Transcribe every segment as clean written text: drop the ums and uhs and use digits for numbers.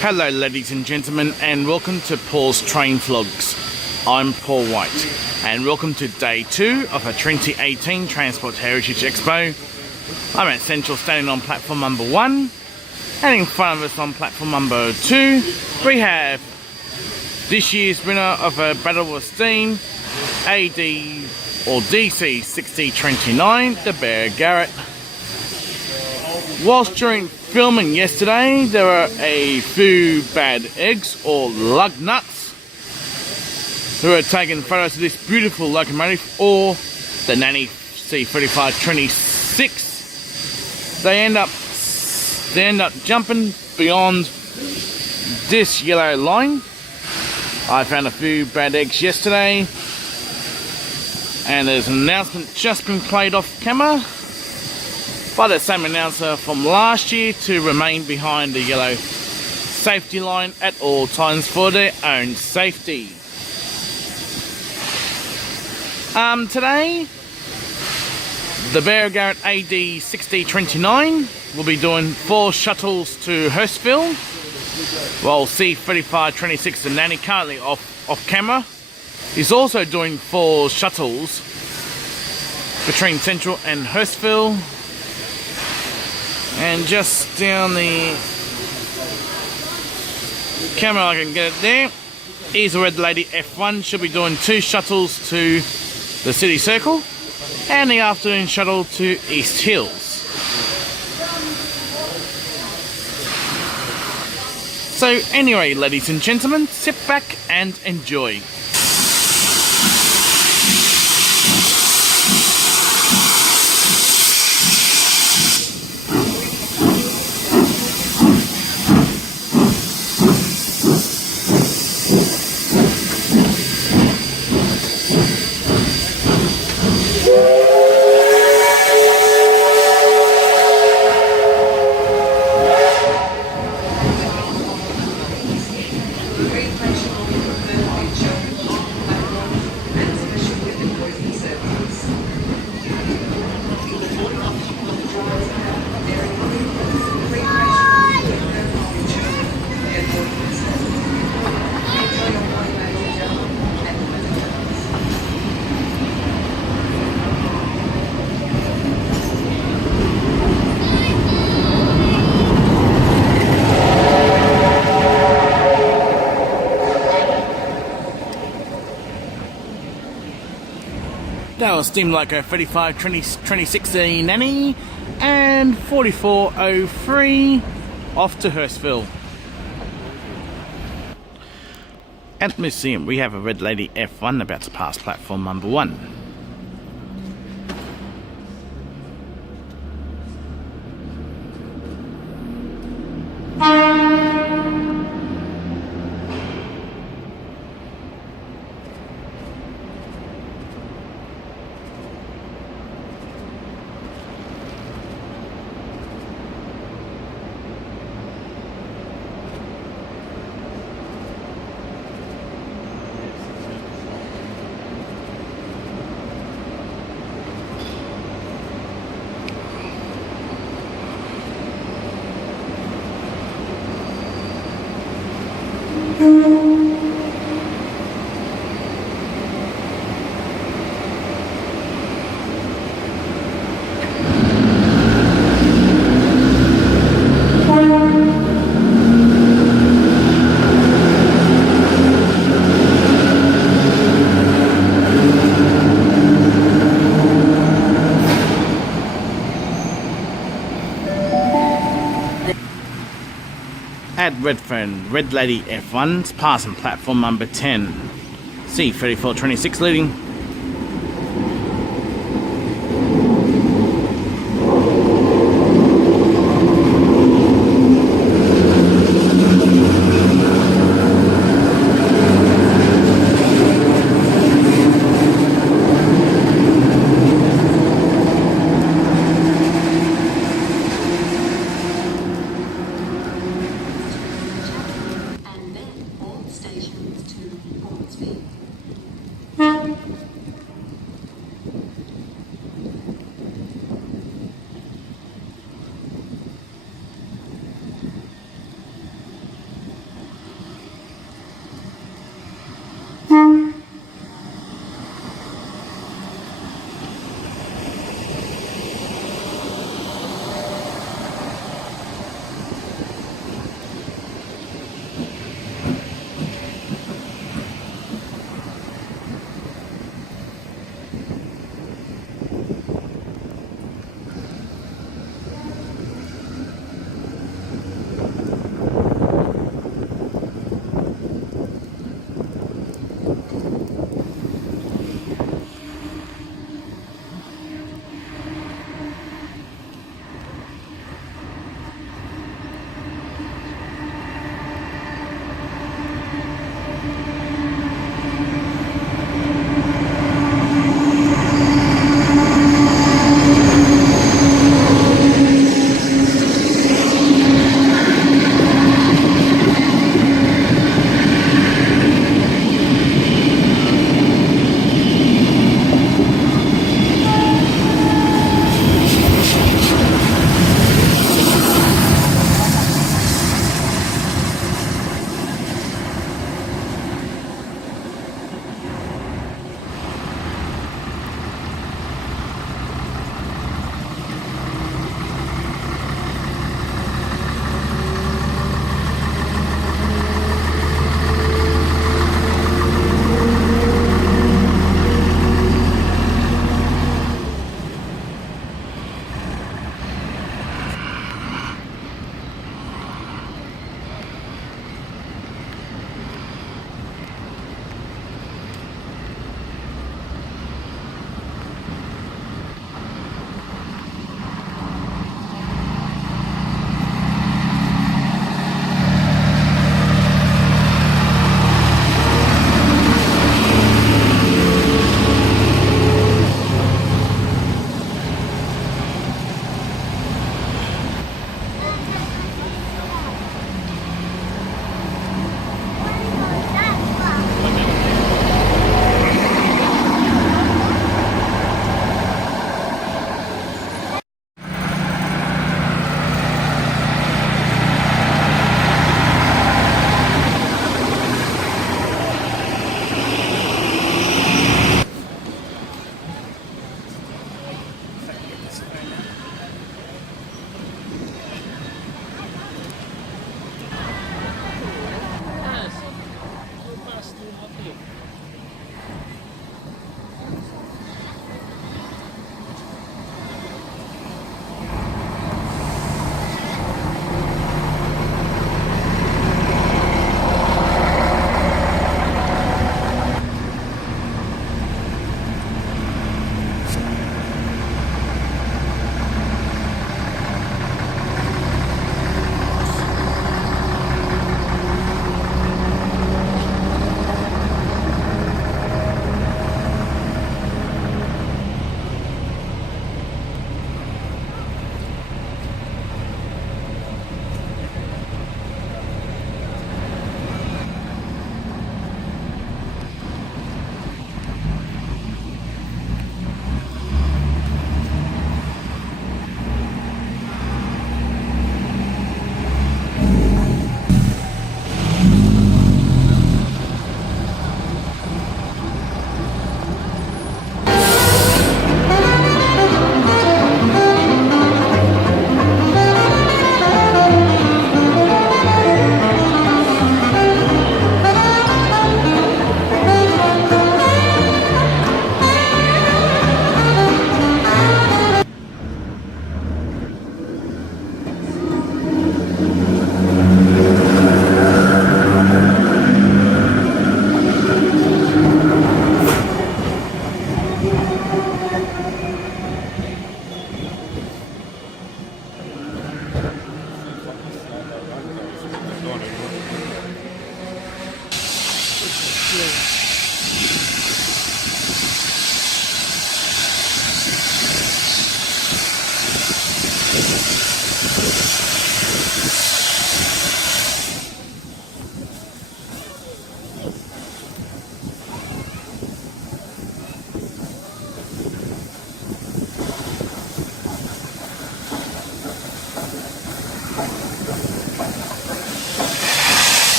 Hello ladies and gentlemen, and welcome to Paul's Train Vlogs. I'm Paul White and welcome to day 2 of our 2018 Transport Heritage Expo. I'm at Central, standing on platform number 1, and in front of us on platform number 2 we have this year's winner of a Battle of Steam AD or DC 6029, the Bear Garrett. Whilst during filming yesterday, there were a few bad eggs or lug nuts who are taking photos of this beautiful locomotive, or the Nanny C3526. They end up jumping beyond this yellow line. I found a few bad eggs yesterday, and there's an announcement just been played off camera by the same announcer from last year to remain behind the yellow safety line at all times for their own safety. Today, the Bear Garrett AD 6029 will be doing 4 shuttles to Hurstville, while C3526, the Nanny, currently off camera, is also doing 4 shuttles between Central and Hurstville. And just down the camera, I can get it there, is a Red Lady F1. She'll be doing 2 shuttles to the City Circle and the afternoon shuttle to East Hills. So anyway, ladies and gentlemen, sit back and enjoy. That was Steam Loco 3526 Nanny and 4403 off to Hurstville. At the museum, we have a Red Lady F1 about to pass platform number 1. At Redfern, Red Lady F1's passing platform number 10. C3426 leading. Stations to Portsmouth.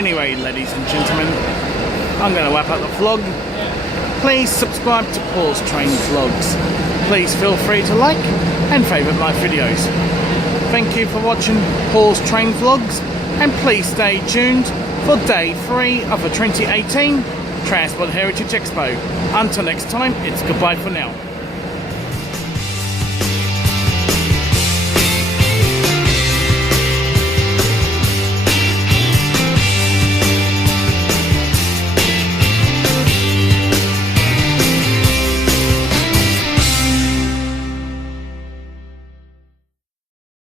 Anyway, ladies and gentlemen, I'm going to wrap up the vlog. Please subscribe to Paul's Train Vlogs. Please feel free to like and favourite my videos. Thank you for watching Paul's Train Vlogs, and please stay tuned for day 3 of the 2018 Transport Heritage Expo. Until next time, it's goodbye for now.